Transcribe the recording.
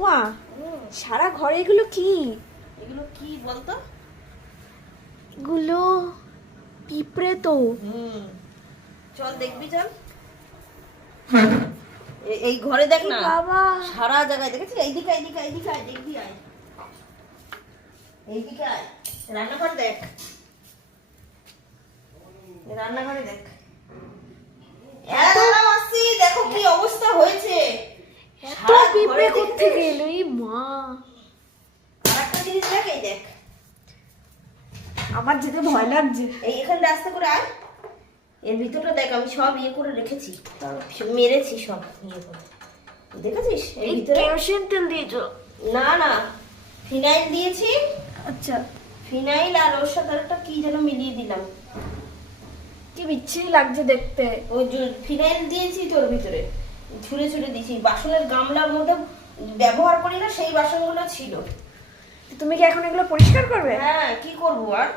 ওমা, সারা ঘরে এগুলো কি? এগুলো কি বলতো? এগুলো পিঁপড়ে তো। চল দেখবি, চল। এই ঘরে দেখ না বাবা, সারা জায়গায় দেখেছিস? এইদিকে এইদিকে এইদিকে আয়, দেখবি আয়, এইদিকে আয়, রান্নাঘর দেখ, রান্নাঘরে দেখ। আসছি, দেখো কি অবস্থা হয়েছে। এত পিঁপড়ে কোত্থেকে এলো? এই মা, আরেকটা জিনিস দেখ, এই দেখ, আমার যেতে ভয় লাগছে। এই এখানে রাস্তা করে আয়, এর ভিতরটা দেখ, আমি সব ইয়ে করে রেখেছি, মেরেছি সব ইয়ে করে, দেখেছিস? এর এই ভিতরে কেরোসিন তেল দিয়েছো? না না, ফিনাইল দিয়েছি। আচ্ছা, ফিনাইল আর ওর সাথে একটা কি যেন মিলিয়ে দিলাম। কি বিচ্ছিরি লাগছে দেখতে। ওই ফিনাইল দিয়েছি তোর ভিতরে, ছুঁড়ে ছুঁড়ে দিয়েছি। বাসনের গামলার মধ্যে ব্যবহার করি না, সেই বাসনগুলো ছিল। তুমি কি এখন এগুলো পরিষ্কার করবে? হ্যাঁ, কি করবো আর।